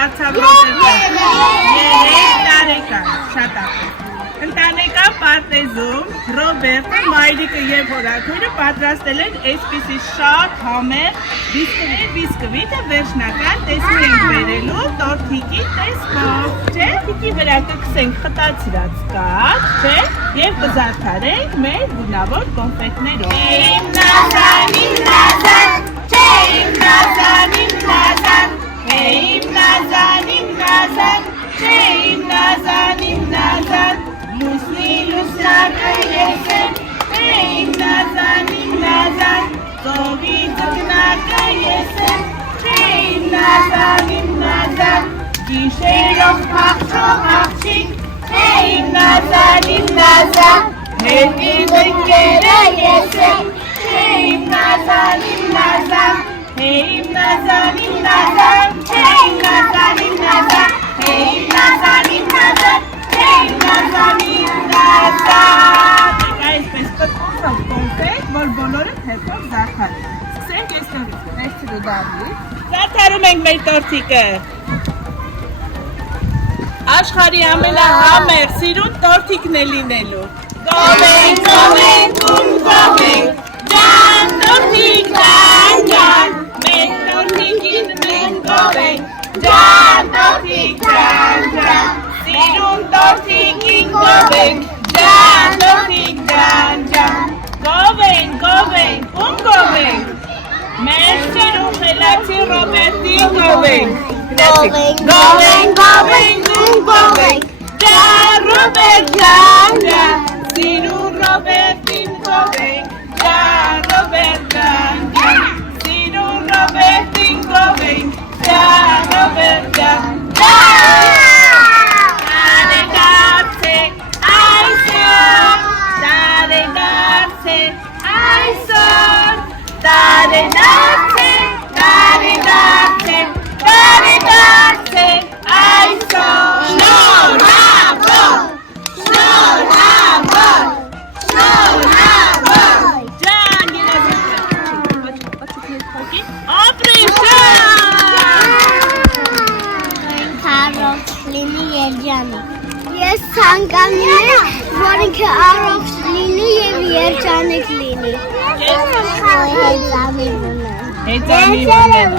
դարձավ Ռոբերտը 3 տարեկան, շատ ախր։ Ընտանեկան պարտեզում Ռոբերտը, մայրիկը և հորաքույրը պատրաստել են այսպիսի շատ համեղ բիսկվիտը վերջնական տեսքի ենք բերելու տորթիկի տեսքով, չէ, թիկի վրա կքսենք խտացրած կաթ, չէ, և կզարդարենք մեր գունավոր կոնֆետներով։ Իմ նազան, իմ նազան, չէ, իմ նազան, իմ նազան, իմ նազան, իմ նազան, չէ, իմ նազան, իմ նազան, լուսնի լուսնակը ես եմ, իմ նազան, ծովի ձկնակը ես եմ, իմ նազան, գիշերով փախչող աղջիկ, իմ նազան, հերկի դնկերը ես եմ, իմ նազան, իմ նազան, իմ նազան, իմ նազան, իմ նազան, իմ նազան, իմ նազան, իմ նազան, իմ նազան, իմ նազան, այսպես կտուցով կոնֆետ, որ բոլորը թեփով զարդարում։ Սկսենք այստեղից, վերցրու Դավիթ։ Զարդարում ենք մեր տորթիկը։ Աշխարհի ամենահամեղ սիրուն տորթիկն է լինելու։ Գովենք, գովենք, գովենք, ջան, տորթիկ, ջան, մեր տորթիկին մենք գովենք, ջան, տորթիկ, ջան, սիրուն տորթիկին գովենք, ջան, տորթիկ, ջան, գովենք, ում գովենք, մեր սիրուն խելացի Ռոբերտին գովենք, գովենք, ում գովենք, ջան, Ռոբերտ, ջան, սիրուն Ռոբերտին գովենք, ջան, Ռոբերտ, ջան, սիրուն Ռոբերտին գովենք, ջան, Ռոբերտ, ջան, Ես ցանկանում եմ, որ ինքը առողջ լինի եւ երջանիկ լինի։ Հեծանիվ ունեմ։